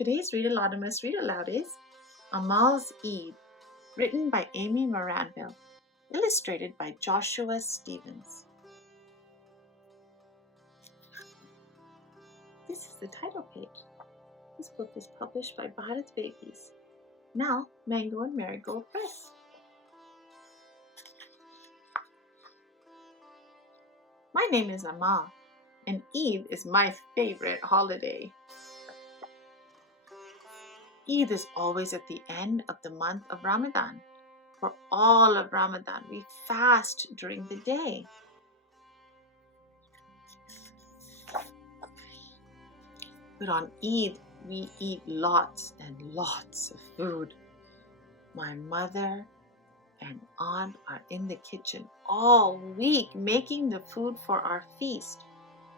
Today's Readalotamus Read Aloud is Amal's Eid, written by Amy Moranville, illustrated by Joshua Stevens. This is the title page. This book is published by Bharat Babies, now Mango and Marigold Press. My name is Amal, and Eid is my favorite holiday. Eid is always at the end of the month of Ramadan. For all of Ramadan, we fast during the day. But on Eid, we eat lots and lots of food. My mother and aunt are in the kitchen all week making the food for our feast.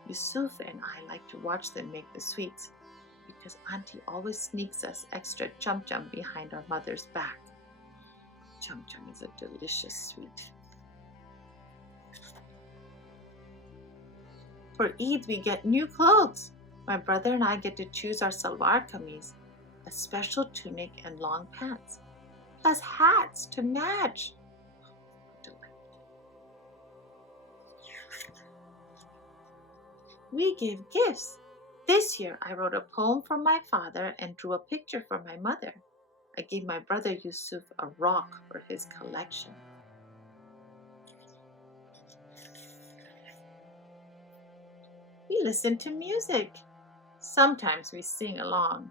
Yusuf and I like to watch them make the sweets because Auntie always sneaks us extra chum-chum behind our mother's back. Chum-chum is a delicious sweet. For Eid, we get new clothes. My brother and I get to choose our salwar kameez, a special tunic and long pants, plus hats to match. We give gifts. This year, I wrote a poem for my father and drew a picture for my mother. I gave my brother Yusuf a rock for his collection. We listen to music. Sometimes we sing along.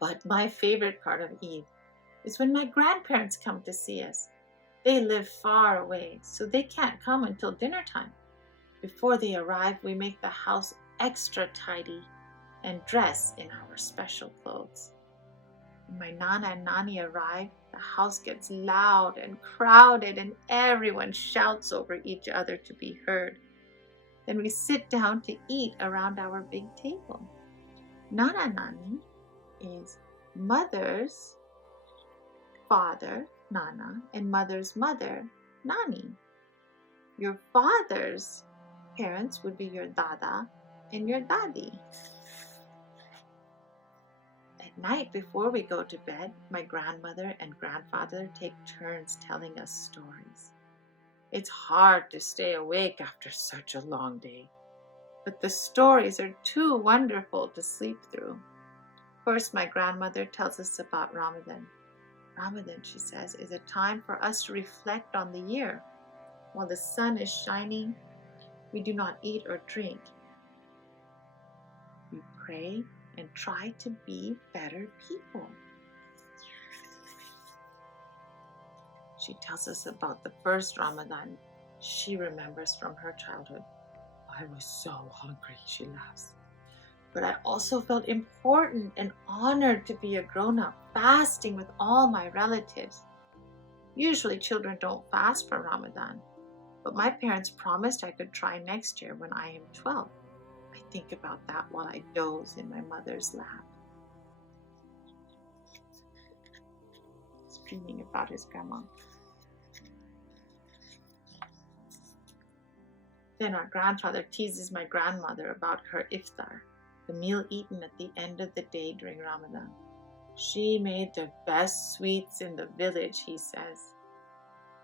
But my favorite part of Eid is when my grandparents come to see us. They live far away, so they can't come until dinner time. Before they arrive, we make the house extra tidy and dress in our special clothes. When my Nana and Nani arrive, the house gets loud and crowded and everyone shouts over each other to be heard. Then we sit down to eat around our big table. Nana Nani is mother's father, Nana, and mother's mother, Nani. Your father's parents would be your Dada and your Dadi. At night before we go to bed, my grandmother and grandfather take turns telling us stories. It's hard to stay awake after such a long day, but the stories are too wonderful to sleep through. First, my grandmother tells us about Ramadan. Ramadan, she says, is a time for us to reflect on the year. While the sun is shining, we do not eat or drink. We pray and try to be better people. She tells us about the first Ramadan she remembers from her childhood. I was so hungry, she laughs. But I also felt important and honored to be a grown-up, fasting with all my relatives. Usually children don't fast for Ramadan, but my parents promised I could try next year when I am 12. I think about that while I doze in my mother's lap. He's dreaming about his grandma. Then our grandfather teases my grandmother about her iftar, the meal eaten at the end of the day during Ramadan. She made the best sweets in the village, he says.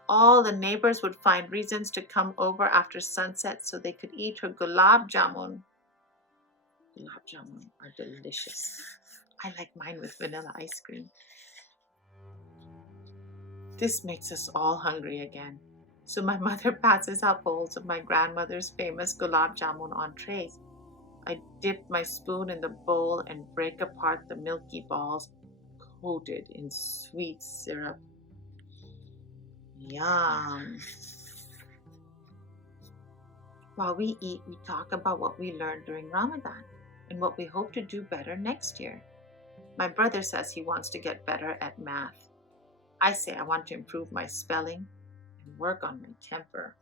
All the neighbors would find reasons to come over after sunset so they could eat her gulab jamun. Gulab jamun are delicious. I like mine with vanilla ice cream. This makes us all hungry again. So my mother passes out bowls of my grandmother's famous gulab jamun on trays. I dip my spoon in the bowl and break apart the milky balls coated in sweet syrup. Yum! While we eat, we talk about what we learned during Ramadan and what we hope to do better next year. My brother says he wants to get better at math. I say I want to improve my spelling and work on my temper.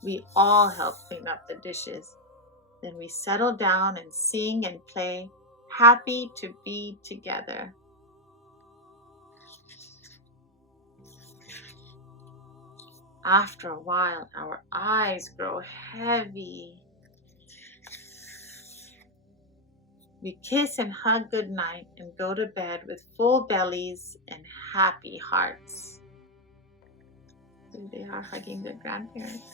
We all help clean up the dishes. Then we settle down and sing and play, happy to be together. After a while, our eyes grow heavy. We kiss and hug goodnight and go to bed with full bellies and happy hearts. So they are hugging their grandparents.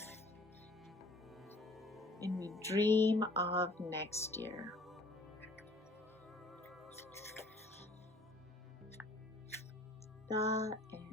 And we dream of next year. The end.